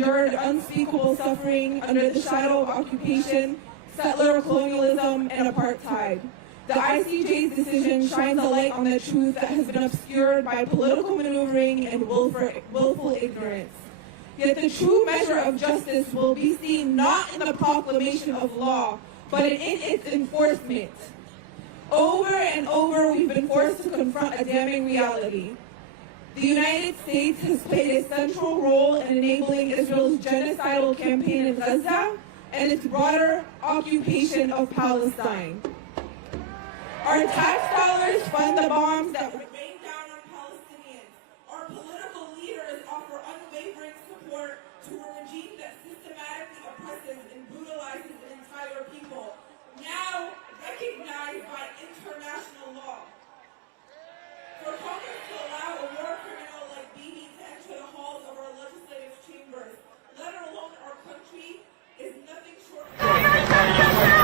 endured unspeakable suffering under the shadow of occupation, settler colonialism, and apartheid. The ICJ's decision shines a light on the truth that has been obscured by political maneuvering and willful ignorance. Yet the true measure of justice will be seen not in the proclamation of law, but in its enforcement. Over and over, we've been forced to confront a damning reality. The United States has played a central role in enabling Israel's genocidal campaign in Gaza and its broader occupation of Palestine. Our tax dollars fund the bombs that rain down on Palestinians. Our political leaders offer unwavering support to a regime that systematically oppresses and brutalizes an entire people, now recognized by international law. For Congress to allow a war criminal like Bibi to enter the halls of our legislative chambers, let alone our country, is nothing short of...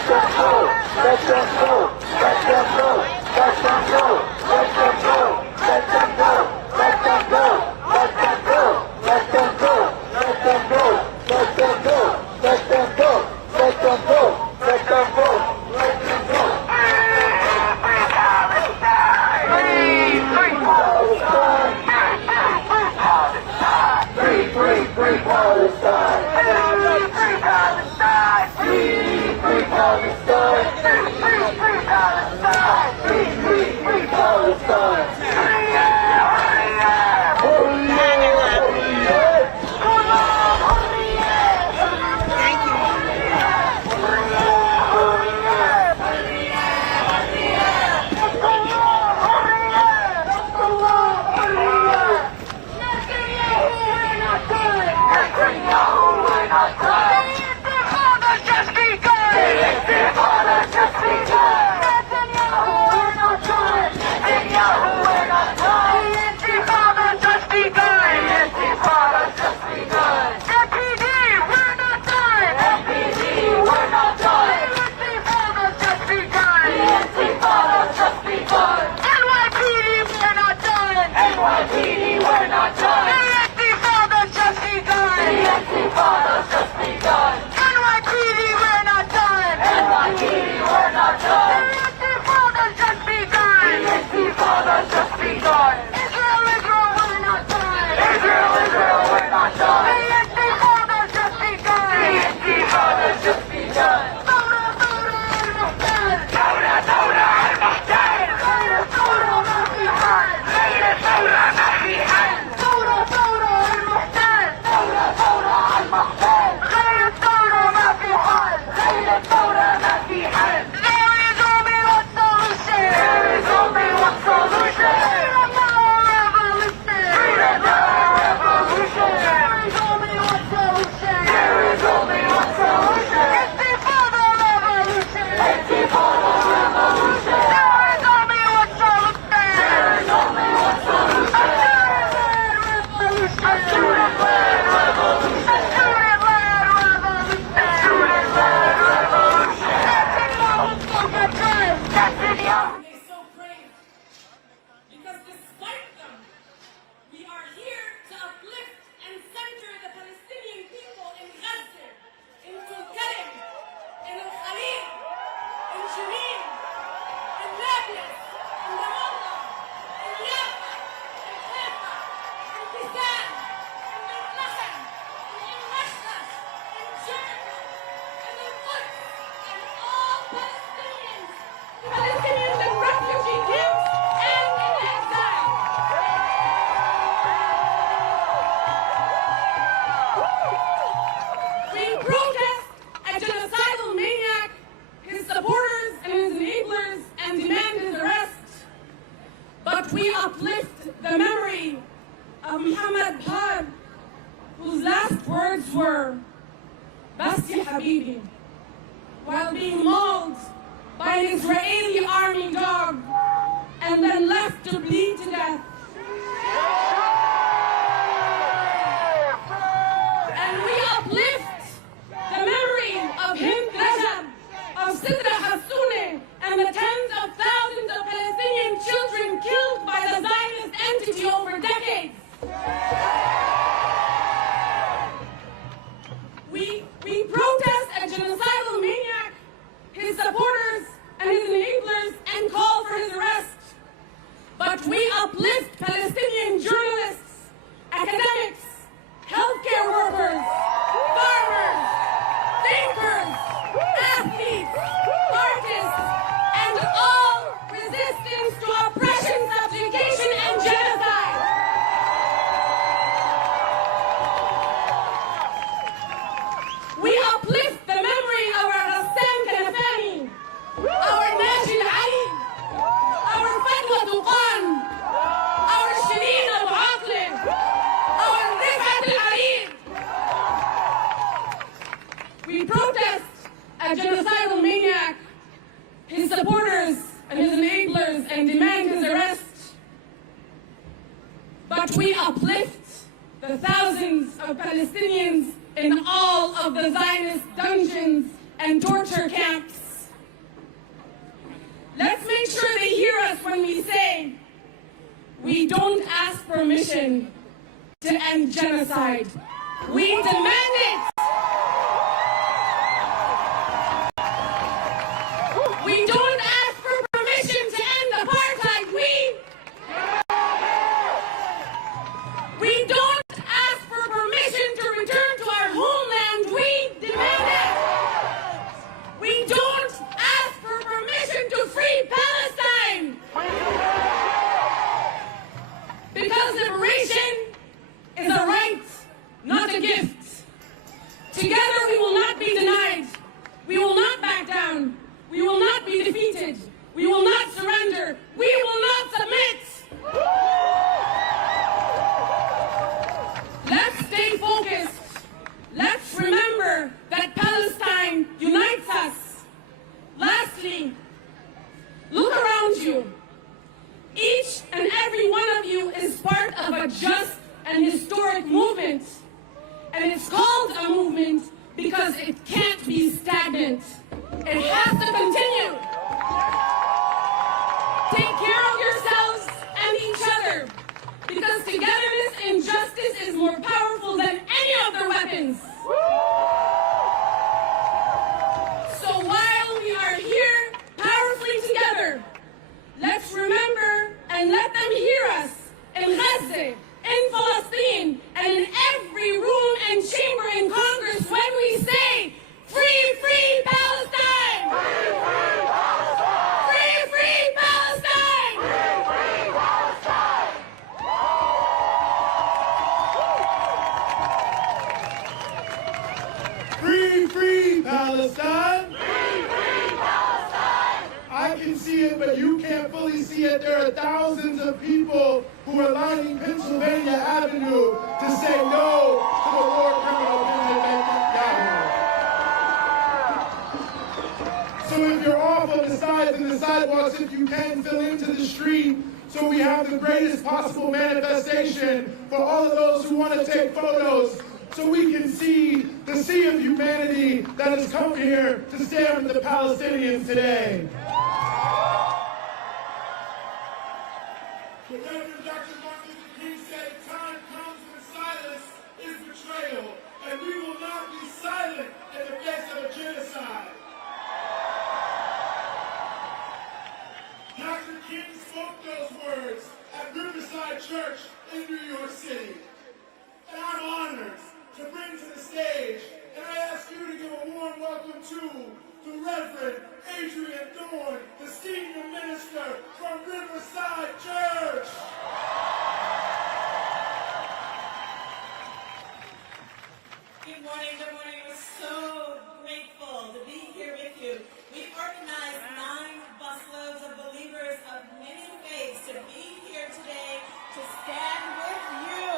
Let's go! Jenin, in Nablus, in Ramallah, in Jaffa, in Haifa, in Kizan, in Beit Lahem, in Mashhad, in Jericho, and in Quds, and all Palestinians in refugee camps and in exile. We protest a genocidal maniac, his supporters and his enablers, and demand his arrest. But we uplift the memory of Muhammad Bhad, whose last words were, "Basti Habibi," while being mauled by an Israeli army dog and then left to bleed to death. And we uplift the memory of Hind Rajab, of Sidra Hassoune, and the tens of thousands of Palestinian children killed by the Zionist entity over decades. We protest a genocidal maniac, his supporters, and his enablers, and call for his arrest. But we uplift Palestinian journalists, academics, healthcare workers, farmers, thinkers, athletes, artists, and all resistance to oppression, subjugation, and genocide. We uplift the memory of our Ghassan Kanafani, our Najil Ali, our Fatwa Duqan, our Shireen Abu Aqleh, our Rifat al-Arid. We protest a genocidal maniac, his supporters and his enablers, and demand his arrest. But we uplift the thousands of Palestinians in all of the Zionist dungeons and torture camps. Let's make sure they hear us when we say, we don't ask permission to end genocide. We demand it. We don't ask for permission to end apartheid. We don't ask for permission to return to our homeland. We demand it. We don't ask for permission to free Palestine. Because liberation is a right, not a gift. Together we will not be denied. We will not back down. We will not be defeated. We will not surrender. We will not submit. Let's stay focused. Let's remember that Palestine unites us. Lastly, look around you. Each and every one of you is part of a just and historic movement. And it's called a movement because it can't be stagnant. It has to continue. Take care of yourselves and each other, because togetherness and justice is more powerful than any other weapons. So while we are here powerfully together, let's remember and let them hear us in Gaza, in Palestine, and in every room and chamber in Congress when we say, free, free Palestine! Free, free Palestine! Free, free Palestine! Free, free Palestine! Free, free Palestine! Free, free Palestine! I can see it, but you can't fully see it. There are thousands of people who are lining Pennsylvania Avenue to say no to the war criminal Benjamin Netanyahu. So if you're off on the sides and the sidewalks, if you can, fill into the street so we have the greatest possible manifestation for all of those who want to take photos, so we can see the sea of humanity that has come here to stand with the Palestinians today. But Reverend Dr. Martin Luther King said, time comes when silence is betrayal, and we will not be silent in the face of a genocide. spoke those words at Riverside Church in New York City. And I'm honored to bring to the stage, and I ask you to give a warm welcome to the Reverend Adrian Thorne, the senior minister from Riverside Church. Good morning, good morning. We're so grateful to be here with you. We organized 9 busloads of believers of many faiths to be here today to stand with you.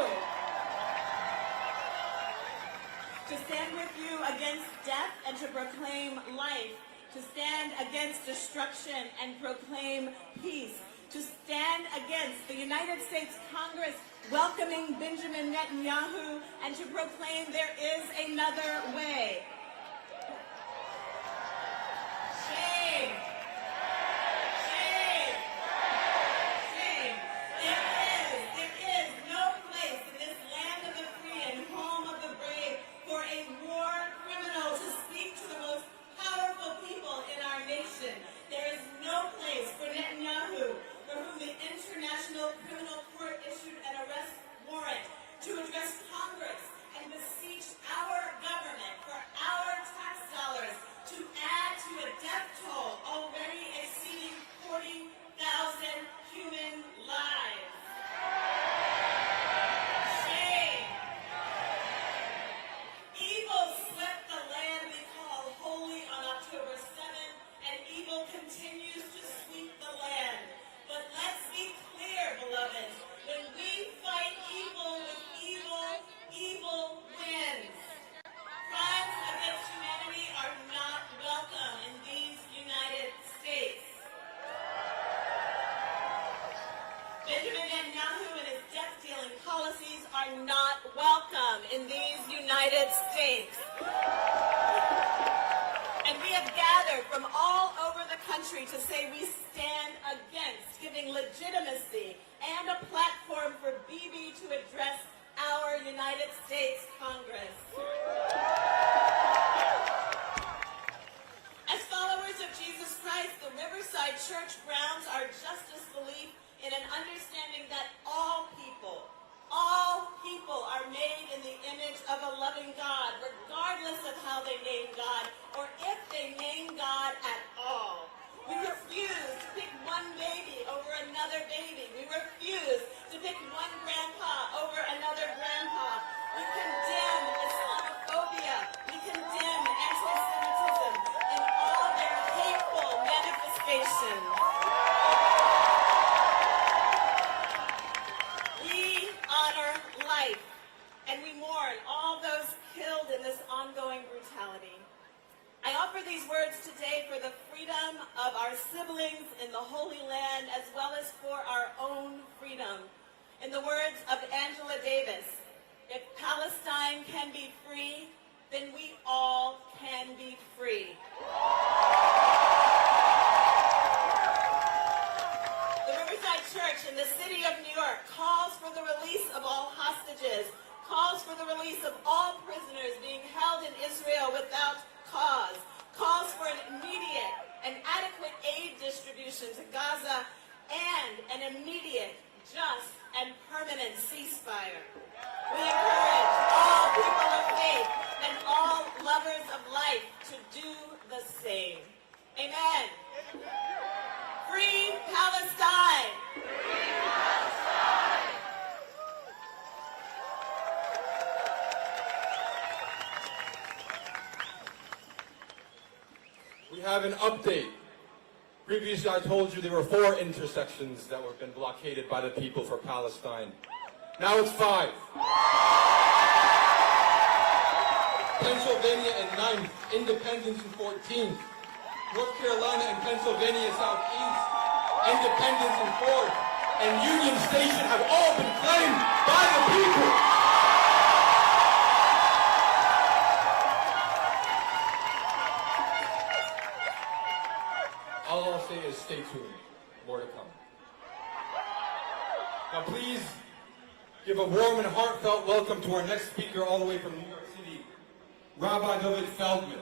To stand with you against death and to proclaim life. To stand against destruction and proclaim peace. To stand against the United States Congress welcoming Benjamin Netanyahu and to proclaim there is another way. Shame. Shame. Shame. There is no place in this land of the free and home of the brave for a war criminal to speak to the most powerful people in our nation. There is no place for Netanyahu, for whom the International Criminal Court issued an arrest warrant to address Congress and beseech our government for our tax dollars to add to a death toll already exceeding 40,000 human lives. Shame. Evil swept the land we call holy on October 7th, and evil continues to sweep the land. But let's be clear, beloved, when we fight evil with evil, evil wins. Crimes against humanity are not welcome in these United States. Benjamin Netanyahu and his death-dealing policies are not welcome in these United States. And we have gathered from all over the country to say we stand against giving legitimacy and a platform for Bibi to address our United States Congress. As followers of Jesus Christ, the Riverside Church grounds our justice belief in an understanding that all people are made in the image of a loving God, regardless of how they name God or if they name God at all. We refuse to pick one baby over another baby. We refuse to pick one grandpa over another grandpa. We condemn Islamophobia. We condemn anti-Semitism in all their hateful manifestations. We honor life, and we mourn all those killed in this ongoing brutality. I offer these words today for the freedom of our siblings in the Holy Land, as well as for our own freedom. In the words of Angela Davis, if Palestine can be free, then we all can be free. The Riverside Church in the city of New York calls for the release of all hostages, calls for the release of all prisoners being held in Israel without cause, calls for an immediate and adequate aid distribution to Gaza, and an immediate, just, and permanent ceasefire. We encourage all people of faith and all lovers of life to do the same. Amen. Free Palestine! Free Palestine! We have an update. Previously, I told you there were 4 intersections that were been blockaded by the people for Palestine. Now it's 5. Pennsylvania and 9th, Independence and 14th. North Carolina and Pennsylvania Southeast, Independence and 4th, and Union Station have all been claimed by the people. All I'll say is stay tuned. More to come. Now please give a warm and heartfelt welcome to our next speaker all the way from New York City, Rabbi David Feldman.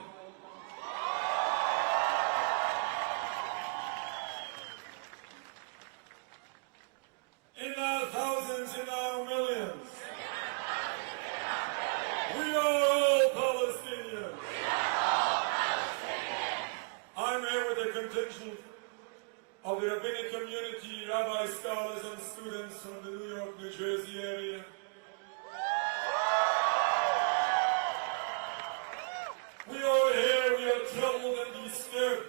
contingent of the rabbinic community, rabbis, scholars, and students from the New York, New Jersey area. We are here, we are troubled and disturbed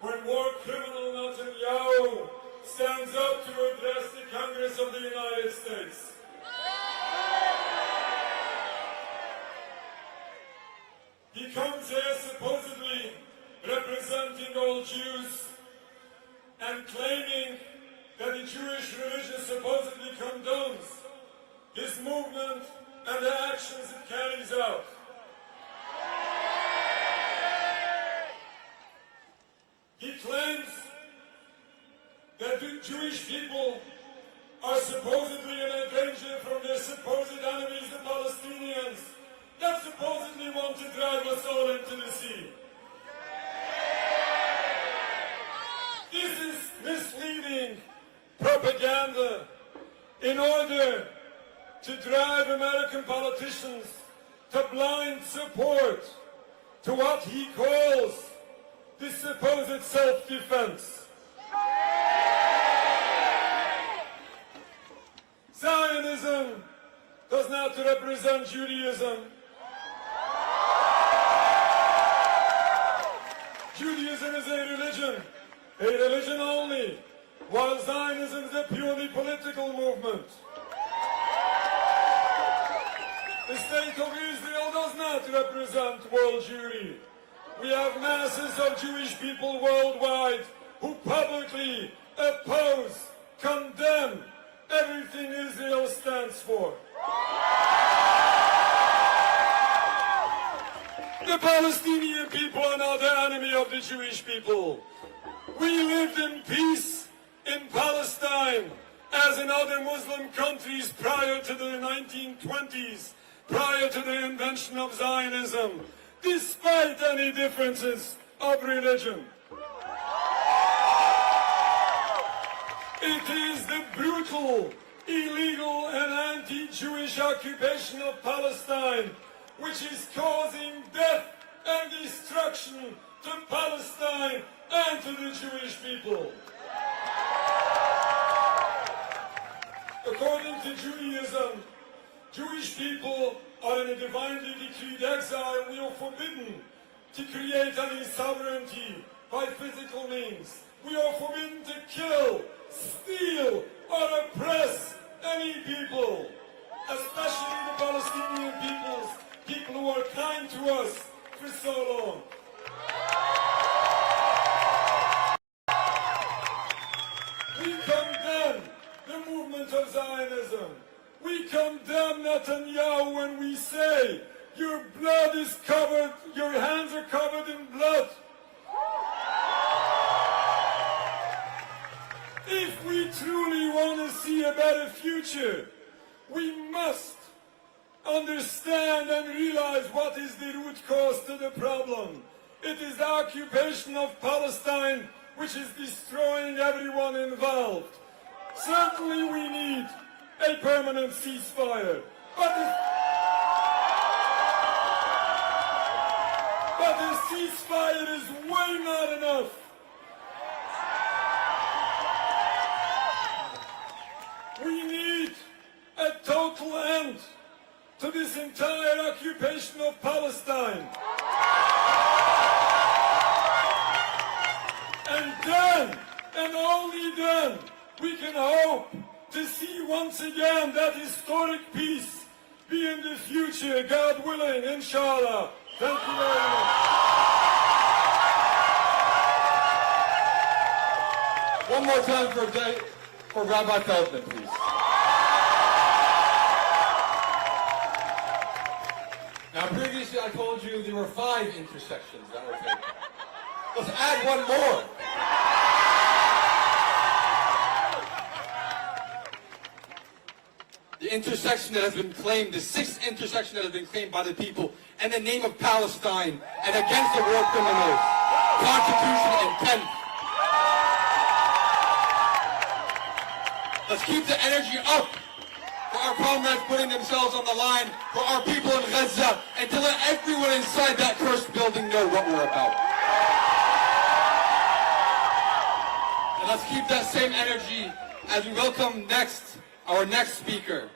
when war criminal Netanyahu stands up to address the Congress of the United States. He comes here supposedly representing all Jews and claiming that the Jewish religion supposedly condones his movement and the actions it carries out. He claims that the Jewish people are supposedly in danger from their supposed enemies, the Palestinians, that supposedly want to drive us all into the sea. This is misleading propaganda in order to drive American politicians to blind support to what he calls the supposed self-defense. Zionism does not represent Judaism. Judaism is a religion only, while Zionism is a purely political movement. The state of Israel does not represent world Jewry. We have masses of Jewish people worldwide who publicly oppose, condemn everything Israel stands for. The Palestinian people are not the enemy of the Jewish people. We lived in peace in Palestine as in other Muslim countries prior to the 1920s, prior to the invention of Zionism, despite any differences of religion. It is the brutal, illegal and anti-Jewish occupation of Palestine which is causing death and destruction to Palestine and to the Jewish people. According to Judaism, Jewish people are in a divinely decreed exile. We are forbidden to create any sovereignty by physical means. We are forbidden to kill, steal, or oppress any people, especially the Palestinian peoples, people who are kind to us for so long. We condemn the movement of Zionism. We condemn Netanyahu when we say, your blood is covered, your hands are covered in blood. If we truly want to see a better future, we must understand and realize what is the root cause to the problem. It is the occupation of Palestine which is destroying everyone involved. Certainly we need a permanent ceasefire, but a ceasefire is way not enough. We need a total end to this entire occupation of Palestine. And then, and only then, we can hope to see once again that historic peace be in the future, God willing, inshallah. Thank you very much. One more time for Rabbi Feldman, please. Now, previously I told you there were 5 intersections that were taken. Let's add one more. The intersection that has been claimed, the 6th intersection that has been claimed by the people in the name of Palestine and against the war criminals, Constitution and 10th. Let's keep the energy up for our comrades putting themselves on the line, for our people in Gaza, and to let everyone inside that cursed building know what we're about. And let's keep that same energy as we welcome our next speaker,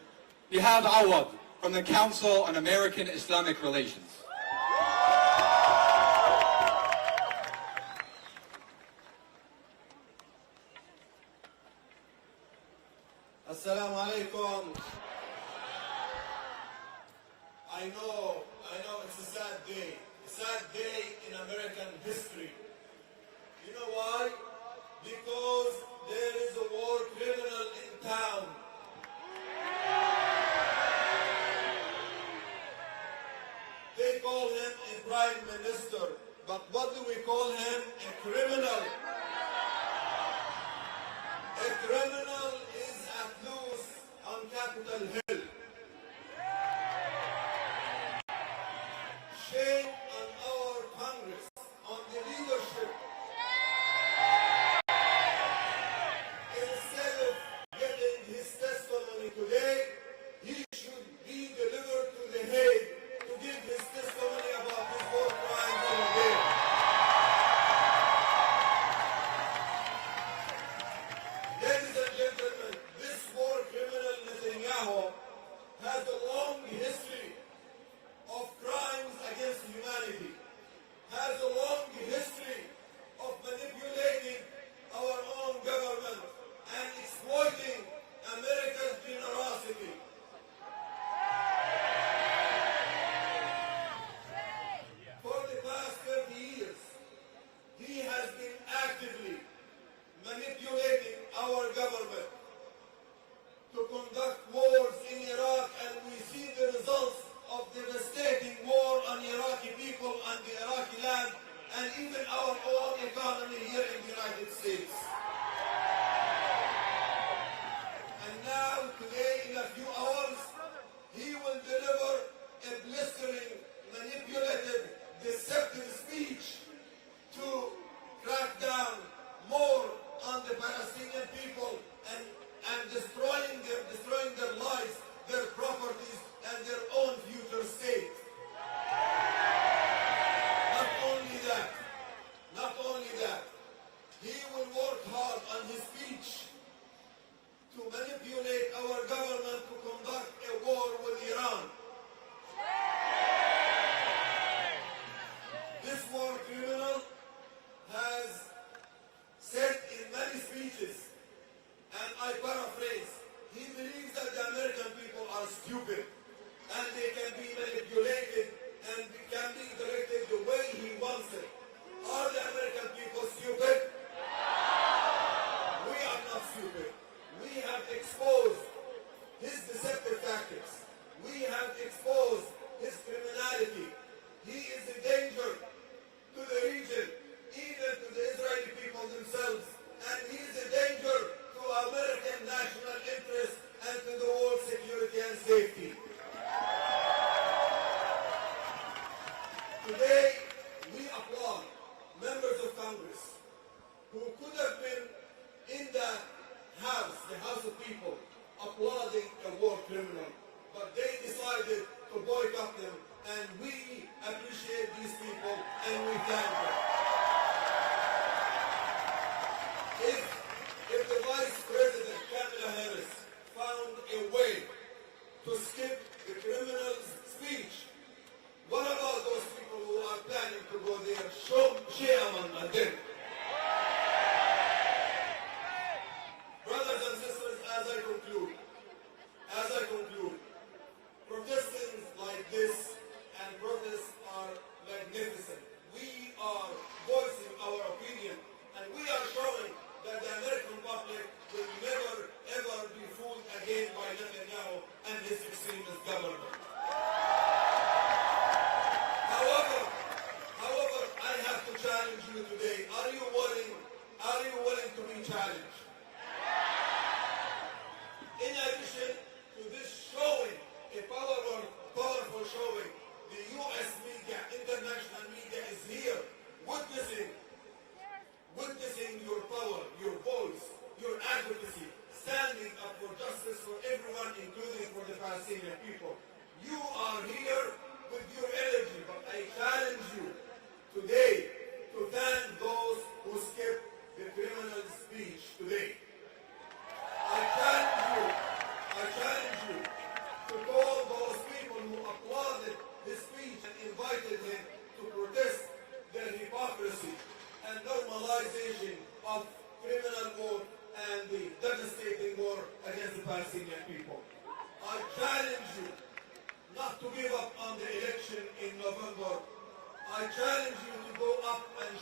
Nihad Awad, from the Council on American Islamic Relations. Assalamu alaikum. I know it's a sad day in American history. You know why? Because there is a war criminal in town. They call him a prime minister, but what do we call him? A criminal. A criminal is at loose on Capitol Hill. Shame on our Congress, on the leadership. Instead of getting his testimony today, he should be delivered to The Hague to give his testimony about his war crimes in The Hague. Ladies and gentlemen, this war criminal Netanyahu has a long history of crimes against humanity, has a long history of manipulating our own government and exploiting America's generosity. For the past 30 years, he has been actively manipulating our government to conduct wars in Iraq, and we see the results of devastating war on Iraqi people and the Iraqi land, and even our own economy here in the United States. And now, today, in a few hours, he will deliver a blistering, manipulated, deceptive speech to crack down more on the Palestinian people and destroying their lives, their properties, and their own future state. Not only that, he will work hard on his speech to manipulate our government to conduct a war with Iran. This war criminal has said in many speeches, and I paraphrase, he believes that the American people are stupid and they can be manipulated and can be directed the way he wants it. Are the American people stupid? We are not stupid. We have exposed his deceptive tactics. We have exposed his criminality. He is a danger to the region, even to the Israeli people themselves. And he is a danger to American national interest and to the world's security and safety. Today, we applaud members of Congress who could have been in the House of People, applauding a war criminal, but they decided to boycott them, and we appreciate these people and we thank them. If the Vice President, Kamala Harris, found a way to skip the criminal's speech, what about those people who are planning to go there? Shame on them. Brothers and sisters, as I conclude, protestings like this and protests are magnificent. We are voicing our opinion, and we are showing that the American public will never, ever be fooled again by Netanyahu and his extremist government. However, I have to challenge you today. Are you willing to be challenged? In addition to this showing, a powerful showing, the U.S. media, international media is here witnessing your power, your voice, your advocacy, standing up for justice for everyone, including for the Palestinian people. You are here with your energy, but I challenge you today to thank those who skipped the criminal speech legalization of criminal war and the devastating war against the Palestinian people. I challenge you not to give up on the election in November. I challenge you to go up and